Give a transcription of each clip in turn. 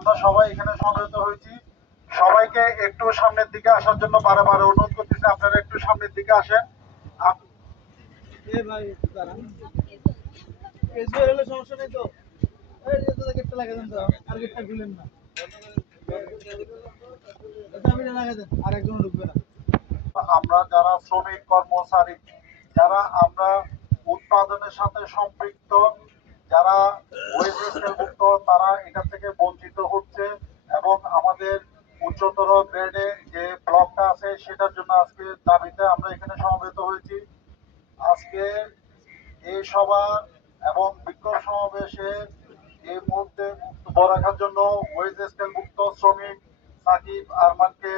আমরা সবাই এখানে সমবেত হয়েছি। সবাইকে একটু সামনের দিকে আসার জন্য বারবার অনুরোধ করতেছি, আপনারা একটু সামনের দিকে আসেন। সমস্যা নেই তো, গেটটা লাগাই দেন তো, আর গেটটা খুলেন না, লাগাই দেন, আর একজন ঢুকবে না। আমরা যারা শ্রমিক কর্মচারী, যারা আমরা উৎপাদনের সাথে সম্পৃক্ত, যারা ওয়েজ স্কেলভুক্ত, তারা এটা থেকে বঞ্চিত হচ্ছে এবং আমাদের উচ্চতর গ্রেডে যে ব্লকটা আছে সেটার জন্য আজকে দাবিতে আমরা এখানে সমবেত হয়েছি। আজকে এই সভা এবং বিক্ষোভ সমাবেশে এই মুহূর্তে বক্তব্য রাখার জন্য ওয়েজ স্কেলভুক্ত শ্রমিক সাকিব আরমানকে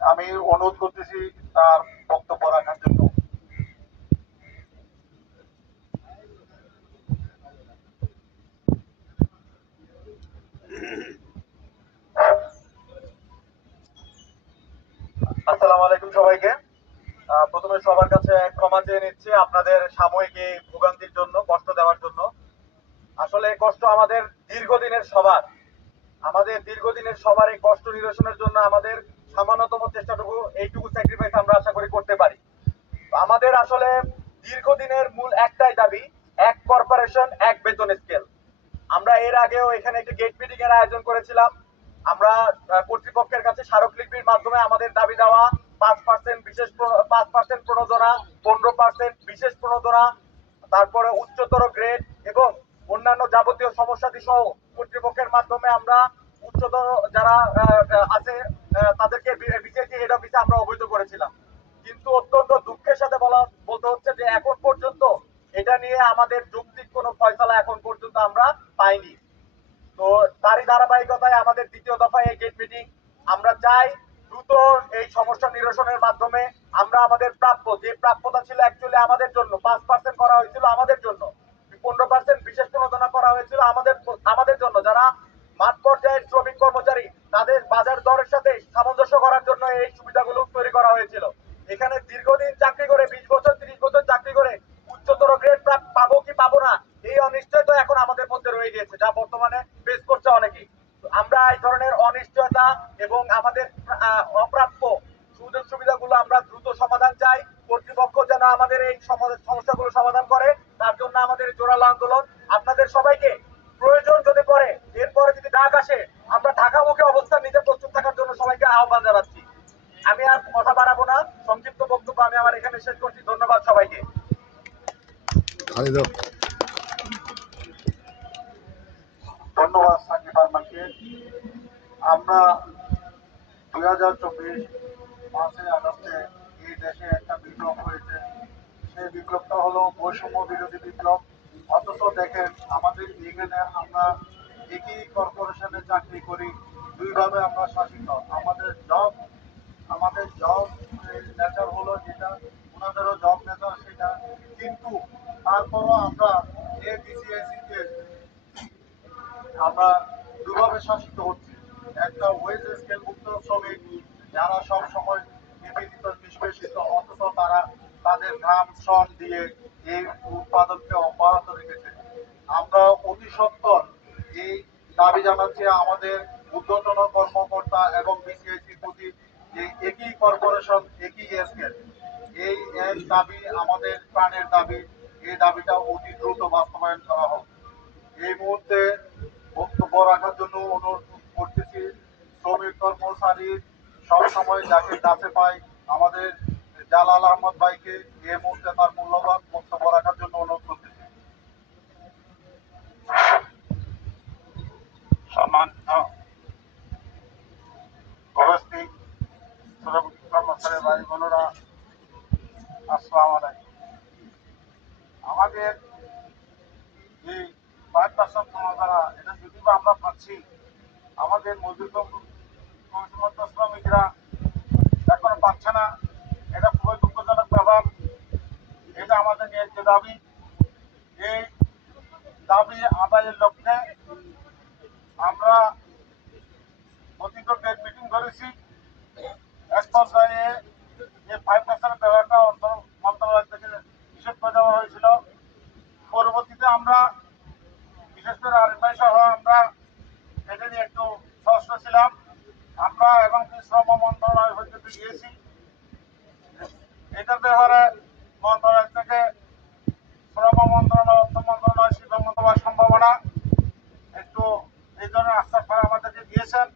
আমি অনুরোধ করতেছি তার বক্তব্য রাখার জন্য। আসসালামু আলাইকুম সবাইকে। প্রথমে সবার কাছে ক্ষমা চেয়ে নিচ্ছি আপনাদের সাময়িক এই ভোগান্তির জন্য, কষ্ট দেওয়ার জন্য। আসলে কষ্ট আমাদের দীর্ঘদিনের সবার, এই কষ্ট নিরসনের জন্য আমাদের সামান্যতম চেষ্টাটুকু, এইটুকু স্যাক্রিফাইস আমরা আশা করি করতে পারি। আমাদের আসলে দীর্ঘদিনের মূল একটাই দাবি, এক কর্পোরেশন এক বেতন স্কেল। আমরা এর আগেও এখানে একটি গেট মিটিং এর আয়োজন করেছিলাম। আমরা কর্তৃপক্ষের কাছে স্মারকলিপির মাধ্যমে আমাদের দাবি দেওয়া 5% প্রণোদনা, 15% বিশেষ প্রণোদনা, তারপরে উচ্চতর গ্রেড এবং অন্যান্য যাবতীয় সমস্যাদি সহ কর্তৃপক্ষের মাধ্যমে আমরা উচ্চতর যারা আছে তাদেরকে বিসিএসসি হেড অফিসে আমরা অবহিত করেছিলাম। কিন্তু অত্যন্ত দুঃখের সাথে বলতে হচ্ছে যে এখন পর্যন্ত এটা নিয়ে আমাদের যৌক্তিক কোনো ফয়সালা এখন পর্যন্ত আমরা পাইনি। তো তারই ধারাবাহিকতায় আমাদের দ্বিতীয় দফায় এই গেট মিটিং। আমরা চাই দ্রুত এই সমস্যা নিরসনের মাধ্যমে আমরা আমাদের যে প্রাপ্যতা ছিল অ্যাকচুয়ালি আমাদের জন্য 5% করা হয়েছিল, আমাদের জন্য 15% বিশেষ প্রণোদনা করা হয়েছিল আমাদের জন্য, যারা মাঠ পর্যায়ের শ্রমিক কর্মচারী, তাদের বাজার দরের সাথে সামঞ্জস্য করার জন্য এই সুবিধাগুলো তৈরি করা হয়েছিল। এখানে দীর্ঘদিন চাকরি করে 20 বছর 30 বছর চাকরি করে উচ্চতর গ্রেড পাবো কি পাবো না, এই অনিশ্চয়তা এখন আমাদের মধ্যে রয়ে গিয়েছে, যা বর্তমানে ফেস করছে অনেকেই। আমরা এই ধরনের অনিশ্চয়তা এবং আমাদের অপ্রাপ্য সুযোগ সুবিধাগুলো আমরা দ্রুত সমাধান চাই। কর্তৃপক্ষ যেন আমাদের এই সমস্যাগুলো সমাধান করে, তার জন্য আমাদের জোরালো আন্দোলন। আপনাদের সবাইকে প্রয়োজন যদি পড়ে, এরপরে যদি ডাক আসে, আমরা ঢাকামুখী অবস্থান নিতে প্রস্তুত থাকার জন্য সবাইকে আহ্বান জানাচ্ছি। আমি আর কথা বাড়াবো না, সংক্ষিপ্ত বক্তব্য আমি আমার এখানে শেষ করছি। ধন্যবাদ সবাইকে। ধন্যবাদ সাকিব আরমানকে। আমরা 2024 5 আগস্টে এই দেশে একটা বিপ্লব হয়েছে। সেই বিপ্লবটা হলো বৈষম্য বিরোধী বিপ্লব। অথচ দেখেন আমাদের এখানে আমরা একই কর্পোরেশনে চাকরি করি, দুইভাবে আমরা শাসিত। আমাদের জব নেচার হলো যেটা, ওনাদেরও জব নেচার সেটা, কিন্তু তারপরও আমরা এবিসিআইসিতে আমরা দুভাবে শাসিত হচ্ছি। একটা ওয়েজ স্কেলভুক্ত শ্রমিক যারা সব সময় নিপীড়িত নিষ্পেষিত, অথচ তারা তাদের ঘাম শ্রম দিয়ে এই উৎপাদনকে অব্যাহত রেখেছে। আমরা অতি সত্বর এই দাবি জানাচ্ছি আমাদের ঊর্ধ্বতন কর্মকর্তা এবং বিসিআইসির প্রতি, যে একই কর্পোরেশন একই স্কেল, এই এক দাবি আমাদের প্রাণের দাবি। এই দাবিটা অতি দ্রুত বাস্তবায়ন করা হোক। এই মুহূর্তে বক্তব্য রাখার জন্য অনুরোধ করতেছি শ্রমিক কর্মচারীর সবসময় যাকে কাছে পাই আমাদের জালাল আহমদ ভাইকে এই মুহূর্তে তার মূল্যবান বক্তব্য রাখার জন্য অনুরোধ করতেছি। সম্মানিত উপস্থিত শ্রমিক কর্মচারী ভাই বোনেরা, আসসালামু আলাইকুম। আমাদের এই 5% প্রণোদনা, এটা যদি আমরা পাচ্ছি, আমাদের মজুর শ্রমিকরা এখনো পাচ্ছে না। এটা খুবই দুঃখজনক ব্যাপার। এটা আমাদের ন্যায্য দাবি। এই দাবি আদায়ের লক্ষ্যে আমরা অতীত গেট মিটিং করেছি। এক পর্যায়ে যে 5% ব্যাপারটা অর্থ মন্ত্রণালয় থেকে নিষেধ করে দেওয়া হয়েছিল। পরবর্তীতে আমরা বিশেষ করে আরিফ ভাই সহ আমরা এটা নিয়ে একটু বিভাগ এবং শ্রম মন্ত্রণালয় হইতে গিয়েছি। এটার ব্যাপারে মন্ত্রণালয় থেকে শ্রম মন্ত্রণালয়, অর্থ মন্ত্রণালয় সিদ্ধান্ত নেওয়ার সম্ভাবনা একটু এই ধরনের আশ্বাস আমাদেরকে দিয়েছেন।